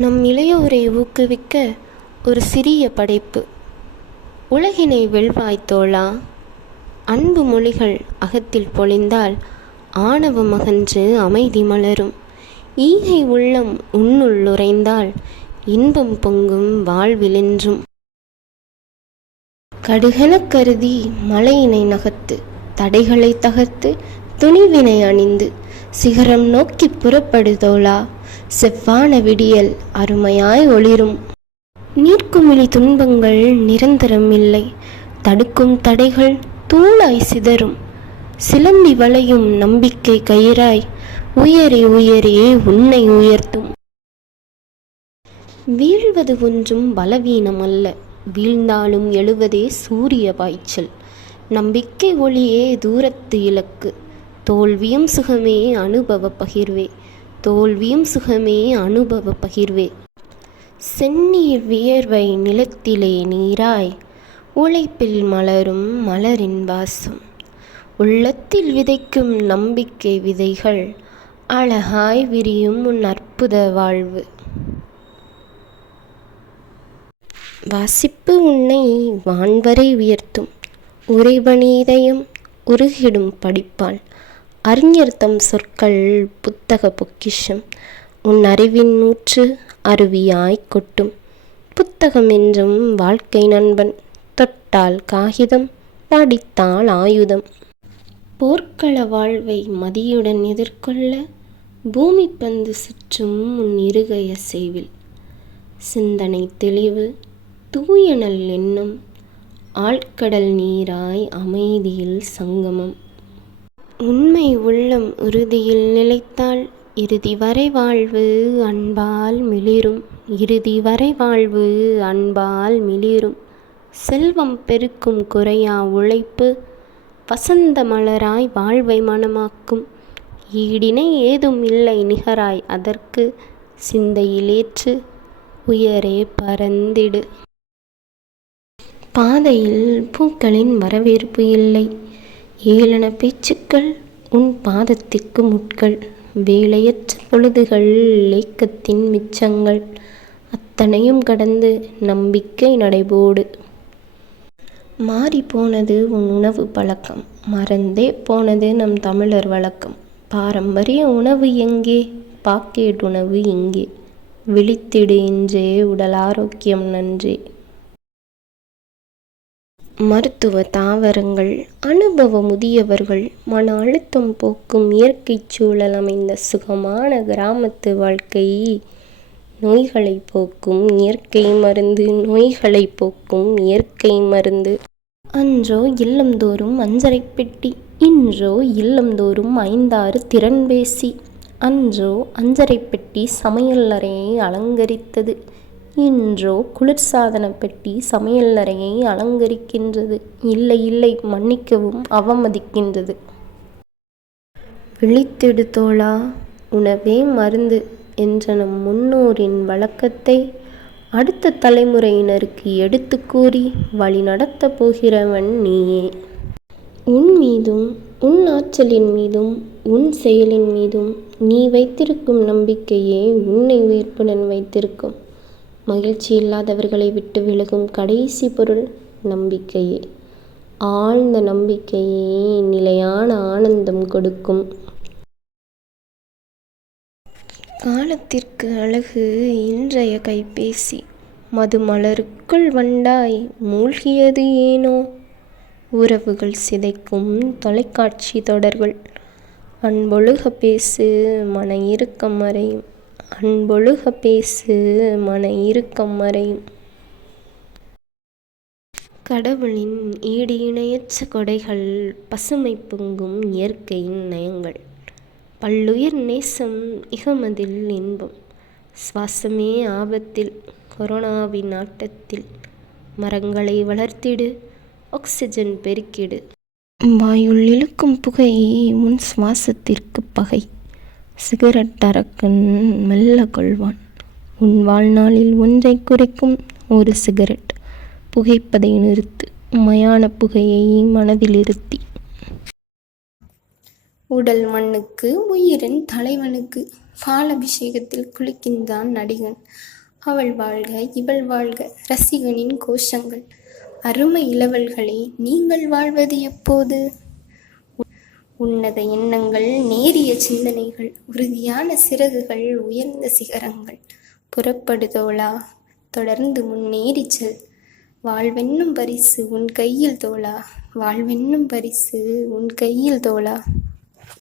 நம் இளையோரை ஊக்குவிக்க ஒரு சிறிய படைப்பு. உலகினை வெல்வாய் தோழா. அன்பு மொழிகள் அகத்தில் பொழிந்தால் ஆணவம் அகன்று அமைதி மலரும். ஈகை உள்ளம் உன்னுள் உறைந்தால் இன்பம் பொங்கும் வாழ்விலென்றும். கடுகெனக் கருதி மலையினை நகர்த்து, தடைகளை தகர்த்து துணிவினை அணிந்து சிகரம் நோக்கி புறப்படு தோழா. செவ்வான விடியல் அருமையாய் ஒளிரும். நீர்க்குமிழி துன்பங்கள் நிரந்தரம் இல்லை, தடுக்கும் தடைகள் தூளாய் சிதறும். சிலந்தி வளையும் நம்பிக்கை கயிறாய் உயரே உயரே உன்னை உயர்த்தும். வீழ்வது ஒன்றும் பலவீனம் அல்ல, வீழ்ந்தாலும் எழுவதே சூரிய பாய்ச்சல். நம்பிக்கை ஒளியே தூரத்து இலக்கு, தோல்வியும் சுகமே அனுபவ பகிர்வே, தோல்வியும் சுகமே அனுபவ பகிர்வே. செந்நீர் வியர்வை நிலத்திலே நீராய் உழைப்பில் மலரும் மலரின் வாசம். உள்ளத்தில் விதைக்கும் நம்பிக்கை விதைகள் அழகாய் விரியும் உன் அற்புத வாழ்வு. வாசிப்பு உன்னை வான்வரை உயர்த்தும், உறைபனி இதயம் உருகிடும் படிப்பால். அறிஞர் தம் சொற்கள் புத்தக பொக்கிஷம், உன் அறிவின் நூற்று அருவியாய் கொட்டும். புத்தகம் என்றும் வாழ்க்கை நண்பன், தொட்டால் காகிதம் படித்தால் ஆயுதம். போர்க்கள வாழ்வை மதியுடன் எதிர்கொள்ள பூமி பந்து சுற்றும் உன் இருகய சேவில். சிந்தனை தெளிவு தூய நல் எண்ணம், ஆழ்கடல் நீராய் அமைதியில் சங்கமம். உண்மை உள்ளம் உறுதியில் நிலைத்தால் இறுதி வரை வாழ்வு அன்பால் மிளிரும், இறுதி வரை வாழ்வு அன்பால் மிளிரும். செல்வம் பெருக்கும் குறையா உழைப்பு வசந்த மலராய் வாழ்வை மணமாக்கும். ஈடினை ஏதும் இல்லை நிகராய் அதற்கு, சிந்தையிலேற்று உயரே பறந்திடு. பாதையில் பூக்களின் வரவேற்பு இல்லை, ஏளன பேச்சுக்கள் உன் பாதத்திற்கு முட்கள். வேலையற்ற பொழுதுகள் ஏக்கத்தின் மிச்சங்கள், அத்தனையும் கடந்து நம்பிக்கை நடைபோடு. மாறிப்போனது உன் உணவு பழக்கம், மறந்தே போனது நம் தமிழர் வழக்கம். பாரம்பரிய உணவு எங்கே, பாக்கெட் உணவு எங்கே? விழித்திடு இன்றே, உடல் ஆரோக்கியம் நன்றே. மருத்துவ தாவரங்கள், அனுபவ முதியவர்கள், மன அழுத்தம் போக்கும் இயற்கை சூழல் அமைந்த சுகமான கிராமத்து வாழ்க்கை. நோய்களை போக்கும் இயற்கை மருந்து, நோய்களை போக்கும் இயற்கை மருந்து. அன்றோ இல்லந்தோறும் அஞ்சரை பெட்டி, இன்றோ இல்லந்தோறும் 5-6 திறன்பேசி. அன்றோ அஞ்சரை பெட்டி சமையல் அறையை அலங்கரித்தது, இன்றோ குளிர்சாதன பெட்டி சமையல் அறையை அலங்கரிக்கின்றது. இல்லை இல்லை, மன்னிக்கவும், அவமதிக்கின்றது. விழித்திடு தோழா, உணவே மருந்து என்ற நம் முன்னோரின் வழக்கத்தை அடுத்த தலைமுறையினருக்கு எடுத்து கூறி வழி நடத்தப் போகிறவன் நீயே. உன் மீதும் உன் ஆற்றலின் மீதும் உன் செயலின் மீதும் நீ வைத்திருக்கும் நம்பிக்கையே உன்னை உயிர்ப்புடன் வைத்திருக்கும். மகிழ்ச்சி இல்லாதவர்களை விட்டு விலகும் கடைசி பொருள் நம்பிக்கையே. ஆழ்ந்த நம்பிக்கையே நிலையான ஆனந்தம் கொடுக்கும். காலத்திற்கு அழகு இன்றைய கைபேசி, மது மலருக்குள் வண்டாய் மூழ்கியது ஏனோ. உறவுகள் சிதைக்கும் தொலைக்காட்சி தொடர்கள், அன்பொழுக பேசு மன இறுக்கம் மறையும், அன்பொழுக பேசு மன இறுக்கம் மறையும். கடவுளின் ஈடு இணையற்ற கொடைகள், பசுமை பொங்கும் இயற்கையின் நயங்கள். பல்லுயிர் நேசம் இகமதில் இன்பம், சுவாசமே ஆபத்தில் கொரோனாவின் ஆட்டத்தில். மரங்களை வளர்த்திடு, ஆக்சிஜன் பெருக்கிடு. வாயுள் இழுக்கும் புகை உன் சுவாசத்திற்கு பகை. சிகரெட் அரக்கன் மெல்ல கொள்வான், உன் வாழ்நாளில் ஒன்றை குறைக்கும் ஒரு சிகரெட். புகைப்பதை நிறுத்து, மயான புகையை மனதில் இருத்தி. உடல் மண்ணுக்கு, உயிரின் தலைவனுக்கு. பால் அபிஷேகத்தில் குளிக்கின்றான் நடிகன். அவள் வாழ்க இவள் வாழ்க ரசிகனின் கோஷங்கள். அருமை இளவல்களே, நீங்கள் வாழ்வது எப்போது? உன்னத எண்ணங்கள், நேரிய சிந்தனைகள், உறுதியான சிறகுகள், உயர்ந்த சிகரங்கள். புறப்படு தோழா, தொடர்ந்து முன்னேறிச் செல். வாழ்வென்னும் பரிசு உன் கையில் தோழா, வாழ்வென்னும் பரிசு உன் கையில் தோழா.